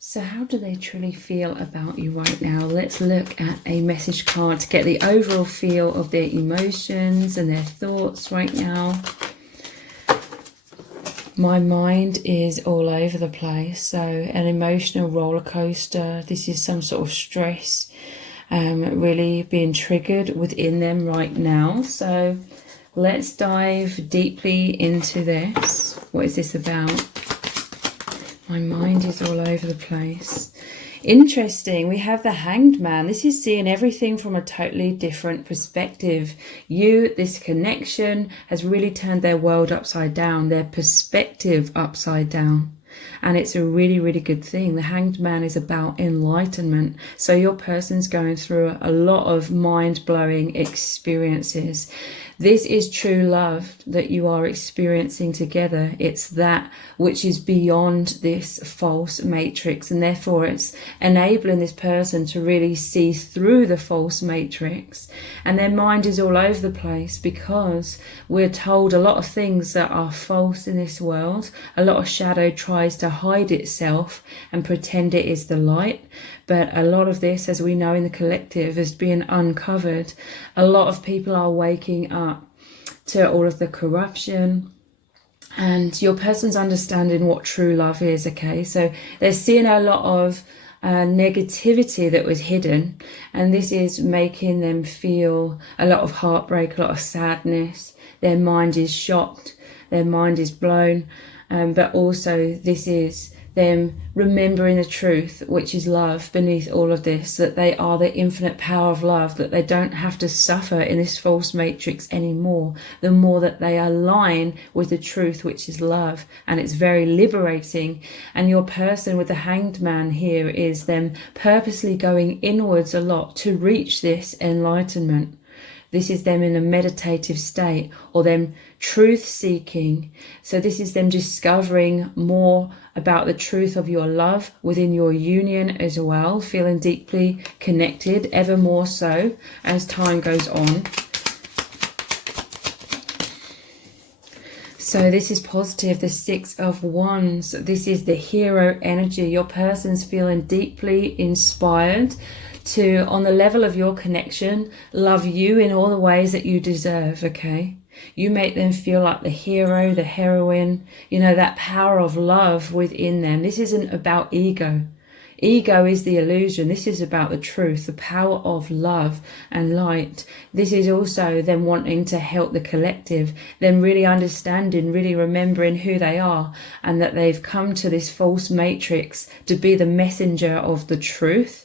So how do they truly feel about you right now? Let's look at a message card to get the overall feel of their emotions and their thoughts right now. My mind is all over the place. So an emotional roller coaster. This is some sort of stress really being triggered within them right now. So let's dive deeply into this. What is this about? My mind is all over the place. Interesting. We have the Hanged Man. This is seeing everything from a totally different perspective. This connection has really turned their world upside down, their perspective upside down. And it's a really, really good thing. The Hanged Man is about enlightenment. So your person's going through a lot of mind-blowing experiences. This is true love that you are experiencing together. It's that which is beyond this false matrix, and therefore it's enabling this person to really see through the false matrix. And their mind is all over the place because we're told a lot of things that are false in this world. A lot of shadow tries to hide itself and pretend it is the light. But a lot of this, as we know in the collective, is being uncovered. A lot of people are waking up to all of the corruption, and your person's understanding what true love is, okay? So they're seeing a lot of negativity that was hidden, and this is making them feel a lot of heartbreak, a lot of sadness. Their mind is shocked, their mind is blown, but also this is them remembering the truth, which is love, beneath all of this, that they are the infinite power of love, that they don't have to suffer in this false matrix anymore, the more that they align with the truth, which is love. And it's very liberating. And your person with the Hanged Man here is them purposely going inwards a lot to reach this enlightenment. This is them in a meditative state, or them truth seeking. So this is them discovering more about the truth of your love within your union as well, feeling deeply connected, ever more so as time goes on. So this is positive, the Six of Wands. This is the hero energy. Your person's feeling deeply inspired to, on the level of your connection, love you in all the ways that you deserve, okay? You make them feel like the hero, the heroine, you know, that power of love within them. This isn't about ego. Ego is the illusion. This is about the truth, the power of love and light. This is also them wanting to help the collective, them really understanding, really remembering who they are, and that they've come to this false matrix to be the messenger of the truth.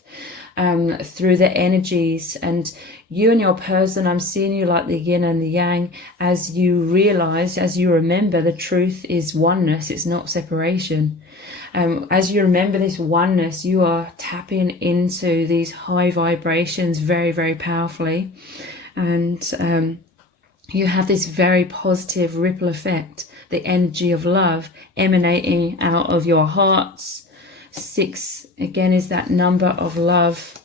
Through the energies. And you and your person, I'm seeing you like the yin and the yang, as you realize, as you remember, the truth is oneness, it's not separation. As you remember this oneness, you are tapping into these high vibrations very, very powerfully. And you have this very positive ripple effect, the energy of love emanating out of your hearts. 6 again is that number of love.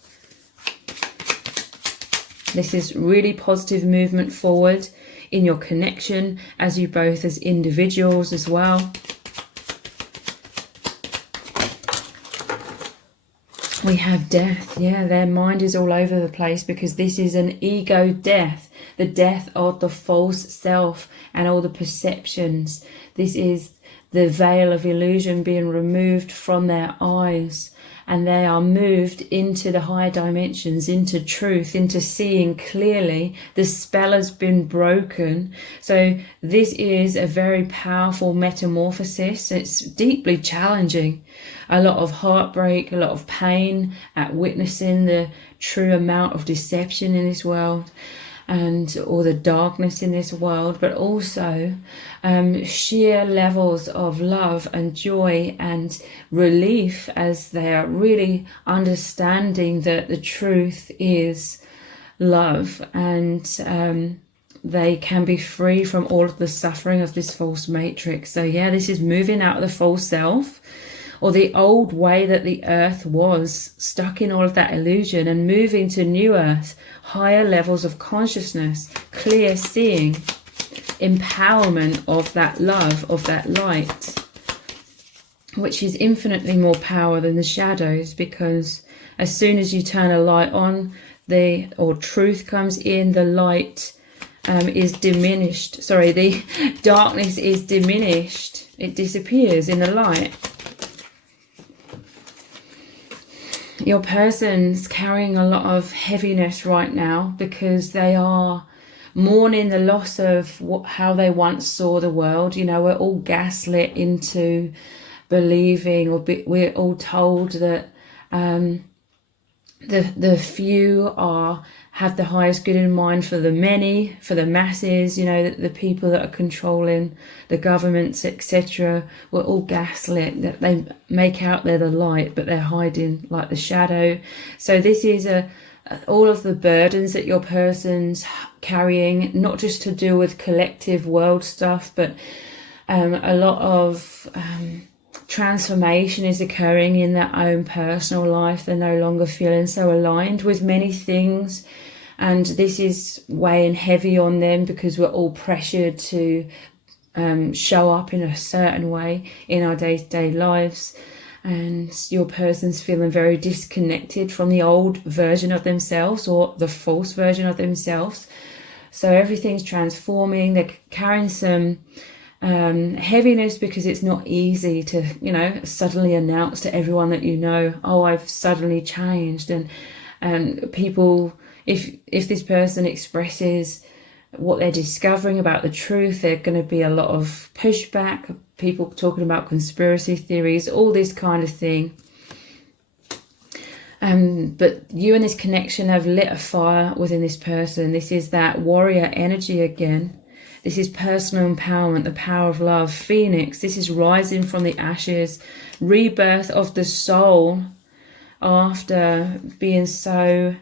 This is really positive movement forward in your connection as you both as individuals as well. We have death. Yeah, their mind is all over the place because this is an ego death, the death of the false self and all the perceptions. This is the veil of illusion being removed from their eyes, and they are moved into the higher dimensions, into truth, into seeing clearly. The spell has been broken. So this is a very powerful metamorphosis. It's deeply challenging. A lot of heartbreak, a lot of pain at witnessing the true amount of deception in this world, and all the darkness in this world, but also sheer levels of love and joy and relief as they are really understanding that the truth is love, and they can be free from all of the suffering of this false matrix. So yeah, this is moving out of the false self, or the old way that the earth was, stuck in all of that illusion, and moving to new earth, higher levels of consciousness, clear seeing, empowerment of that love, of that light. which is infinitely more power than the shadows, because as soon as you turn a light on, or truth comes in, the light is diminished. Sorry, the darkness is diminished. It disappears in the light. Your person's carrying a lot of heaviness right now because they are mourning the loss of how they once saw the world. You know, we're all gaslit into believing, or we're all told that the few have the highest good in mind for the many, for the masses. You know, the people that are controlling the governments, etc. We're all gaslit, that they make out they're the light, but they're hiding like the shadow. So this is all of the burdens that your person's carrying, not just to do with collective world stuff, but a lot of transformation is occurring in their own personal life. They're no longer feeling so aligned with many things, and this is weighing heavy on them because we're all pressured to show up in a certain way in our day-to-day lives. And your person's feeling very disconnected from the old version of themselves, or the false version of themselves. So everything's transforming. They're carrying some heaviness because it's not easy to, you know, suddenly announce to everyone that you know, oh, I've suddenly changed. And people, if this person expresses what they're discovering about the truth, there's going to be a lot of pushback, people talking about conspiracy theories, all this kind of thing. But you and this connection have lit a fire within this person. This is that warrior energy again. This is personal empowerment, the power of love. Phoenix, this is rising from the ashes, rebirth of the soul after being so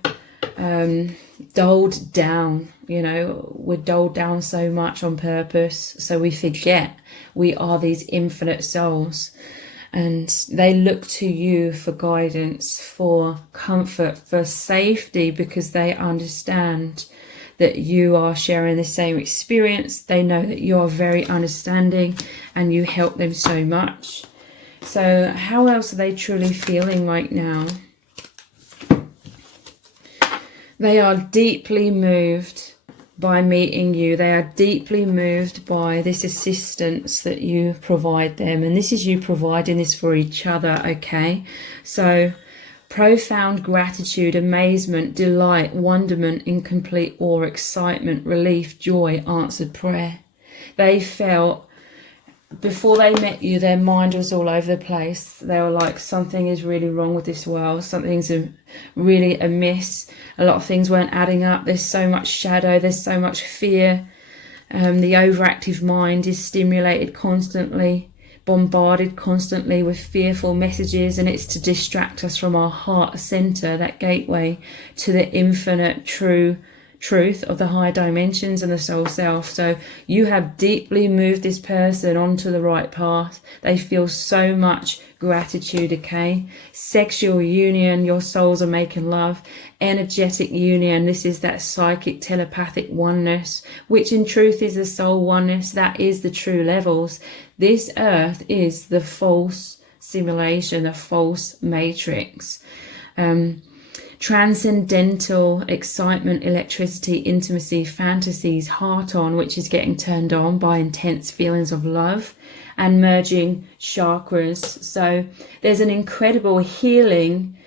dulled down. You know, we're dulled down so much on purpose, so we forget we are these infinite souls. And they look to you for guidance, for comfort, for safety, because they understand that you are sharing the same experience. They know that you are very understanding and you help them so much. So how else are they truly feeling right now? They are deeply moved by meeting you. They are deeply moved by this assistance that you provide them. And this is you providing this for each other, okay? So profound gratitude, amazement, delight, wonderment, incomplete awe, excitement, relief, joy, answered prayer. They felt, before they met you, their mind was all over the place. They were like, something is really wrong with this world. Something's really amiss. A lot of things weren't adding up. There's so much shadow. There's so much fear. The overactive mind is stimulated constantly, bombarded constantly with fearful messages, and it's to distract us from our heart center, that gateway to the infinite truth of the higher dimensions and the soul self. So you have deeply moved this person onto the right path. They feel so much gratitude, okay? Sexual union, your souls are making love. Energetic union, this is that psychic telepathic oneness, which in truth is the soul oneness. That is the true levels. This earth is the false simulation, the false matrix. Transcendental excitement, electricity, intimacy, fantasies, heart on, which is getting turned on by intense feelings of love, and merging chakras. So there's an incredible healing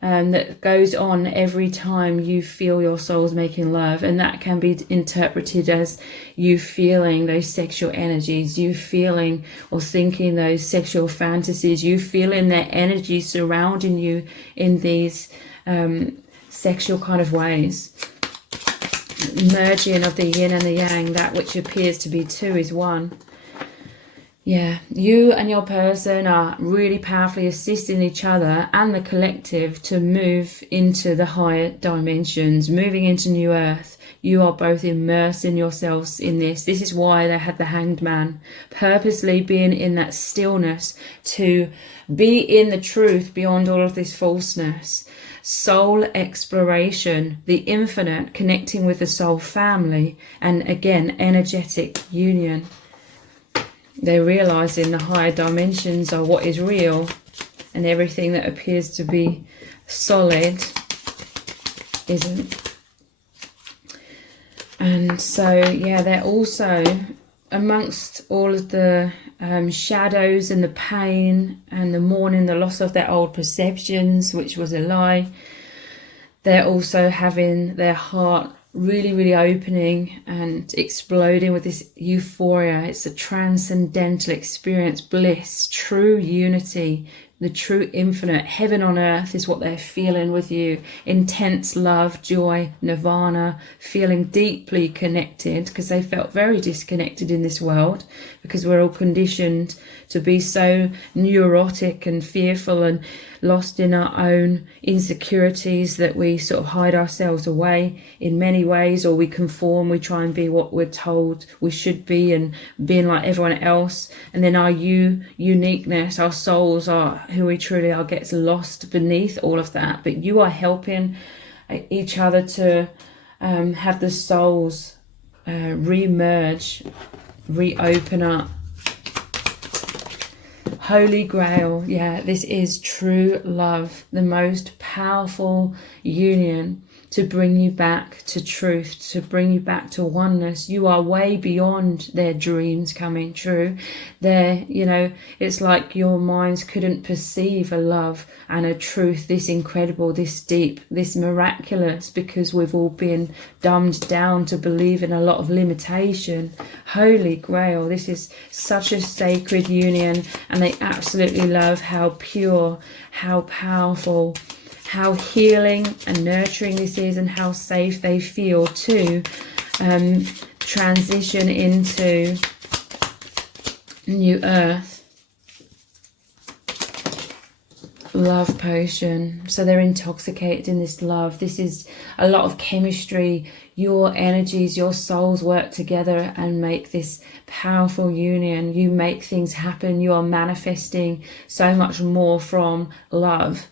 that goes on every time you feel your soul's making love, and that can be interpreted as you feeling those sexual energies, you feeling or thinking those sexual fantasies, you feeling their energy surrounding you in these sexual kind of ways. Merging of the yin and the yang, that which appears to be two is one. Yeah, you and your person are really powerfully assisting each other and the collective to move into the higher dimensions, moving into new earth. You are both immersing yourselves in this. This is why they had the Hanged Man, purposely being in that stillness to be in the truth beyond all of this falseness. Soul exploration, the infinite, connecting with the soul family, and again, energetic union. They're realizing the higher dimensions are what is real, and everything that appears to be solid isn't. And so, yeah, they're also, amongst all of the shadows and the pain and the mourning, the loss of their old perceptions, which was a lie, they're also having their heart really, really opening and exploding with this euphoria. It's a transcendental experience, bliss, true unity, the true infinite. Heaven on earth is what they're feeling with you. Intense love, joy, nirvana, feeling deeply connected, because they felt very disconnected in this world, because we're all conditioned to be so neurotic and fearful and lost in our own insecurities that we sort of hide ourselves away in many ways, or we conform, we try and be what we're told we should be and being like everyone else. And then our uniqueness, our souls, are who we truly are, gets lost beneath all of that. But you are helping each other to have the souls re-merge, reopen up. Holy Grail, yeah, this is true love, the most powerful union to bring you back to truth, to bring you back to oneness. You are way beyond their dreams coming true. They're, you know, it's like your minds couldn't perceive a love and a truth this incredible, this deep, this miraculous, because we've all been dumbed down to believe in a lot of limitation. Holy Grail, this is such a sacred union, and they absolutely love how pure, how powerful, how healing and nurturing this is, and how safe they feel to transition into new earth. Love potion. So they're intoxicated in this love. This is a lot of chemistry. Your energies, your souls work together and make this powerful union. You make things happen. You are manifesting so much more from love.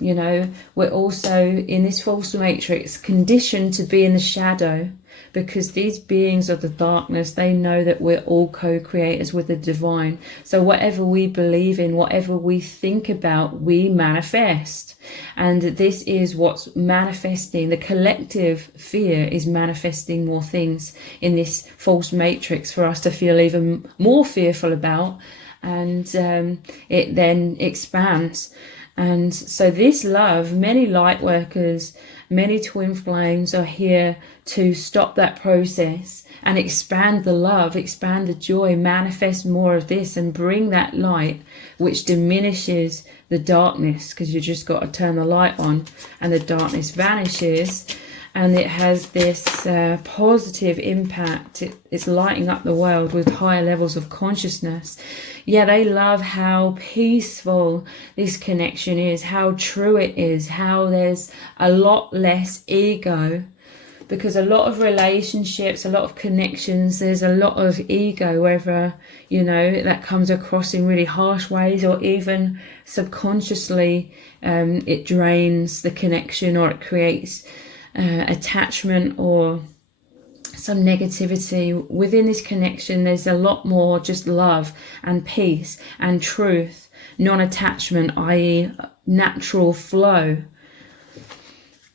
You know, we're also in this false matrix conditioned to be in the shadow, because these beings of the darkness, they know that we're all co-creators with the divine. So whatever we believe in, whatever we think about, we manifest. And this is what's manifesting. The collective fear is manifesting more things in this false matrix for us to feel even more fearful about. And it then expands. And so this love, many light workers, many twin flames are here to stop that process and expand the love, expand the joy, manifest more of this and bring that light, which diminishes the darkness, because you just got to turn the light on and the darkness vanishes. And it has this positive impact. It's lighting up the world with higher levels of consciousness. Yeah, they love how peaceful this connection is, how true it is, how there's a lot less ego. Because a lot of relationships, a lot of connections, there's a lot of ego, whether, you know, that comes across in really harsh ways, or even subconsciously it drains the connection, or it creates attachment or some negativity. Within this connection, there's a lot more just love and peace and truth, non-attachment, i.e. natural flow.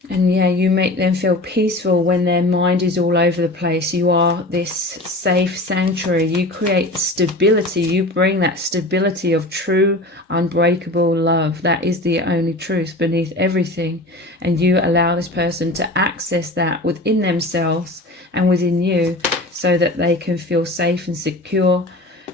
And yeah, you make them feel peaceful when their mind is all over the place. You are this safe sanctuary. You create stability. You bring that stability of true, unbreakable love. That is the only truth beneath everything. And you allow this person to access that within themselves and within you, so that they can feel safe and secure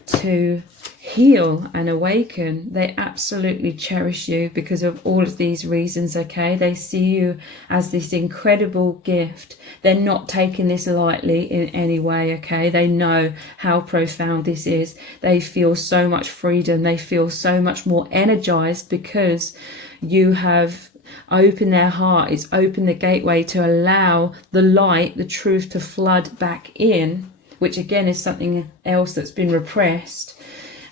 to heal and awaken. They absolutely cherish you because of all of these reasons, okay? They see you as this incredible gift. They're not taking this lightly in any way, okay? They know how profound this is. They feel so much freedom. They feel so much more energized because you have opened their heart. It's opened the gateway to allow the light, the truth, to flood back in, which again is something else that's been repressed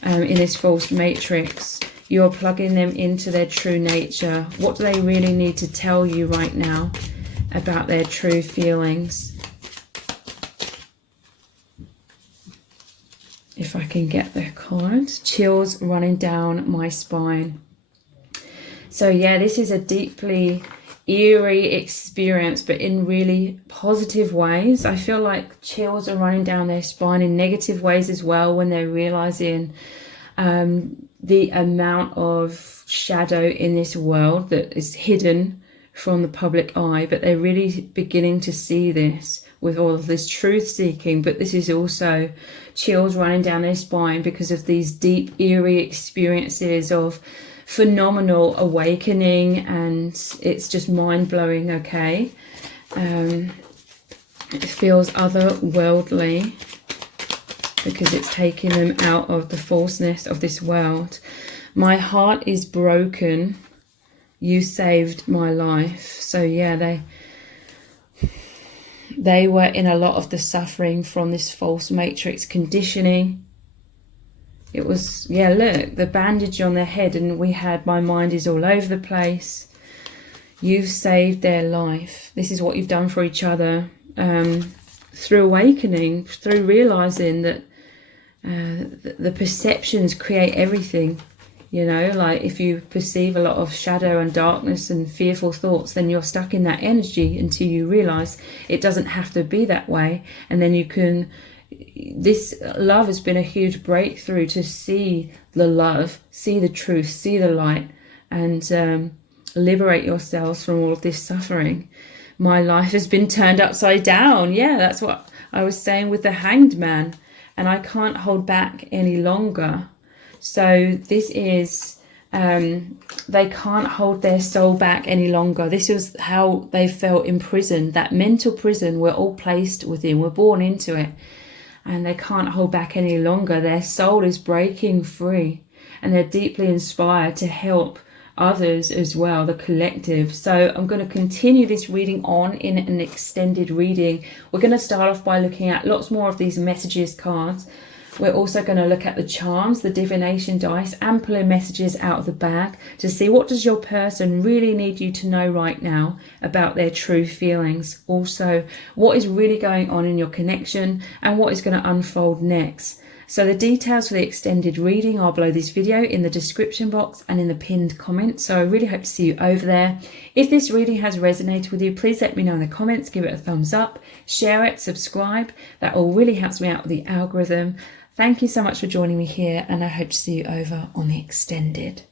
in this false matrix. You're plugging them into their true nature. What do they really need to tell you right now about their true feelings? If if I can get the card. Chills running down my spine. So yeah, this is a deeply eerie experience, but in really positive ways. I feel like chills are running down their spine in negative ways as well, when they're realizing the amount of shadow in this world that is hidden from the public eye, but they're really beginning to see this with all of this truth seeking. But this is also chills running down their spine because of these deep eerie experiences of phenomenal awakening, and it's just mind-blowing. Okay, it feels otherworldly because it's taking them out of the falseness of this world. My heart is broken, you saved my life. So yeah, they were in a lot of the suffering from this false matrix conditioning. It was, yeah, look, the bandage on their head, and we had my mind is all over the place. You've saved their life. This is what you've done for each other, through awakening, through realizing that the perceptions create everything. You know, like if you perceive a lot of shadow and darkness and fearful thoughts, then you're stuck in that energy until you realize it doesn't have to be that way. And then you can, this love has been a huge breakthrough to see the love, see the truth, see the light, and liberate yourselves from all of this suffering. My life has been turned upside down. Yeah, that's what I was saying with the Hanged Man. And I can't hold back any longer. So this is, they can't hold their soul back any longer. This was how they felt imprisoned. That mental prison we're all placed within. We're born into it. And they can't hold back any longer. Their soul is breaking free. And they're deeply inspired to help others as well, the collective. So I'm going to continue this reading on in an extended reading. We're going to start off by looking at lots more of these messages cards. We're also going to look at the charms, the divination dice, and pulling messages out of the bag to see what does your person really need you to know right now about their true feelings. Also, what is really going on in your connection and what is going to unfold next. So the details for the extended reading are below this video in the description box and in the pinned comment. So I really hope to see you over there. If this reading has resonated with you, please let me know in the comments, give it a thumbs up, share it, subscribe. That all really helps me out with the algorithm. Thank you so much for joining me here, and I hope to see you over on the extended.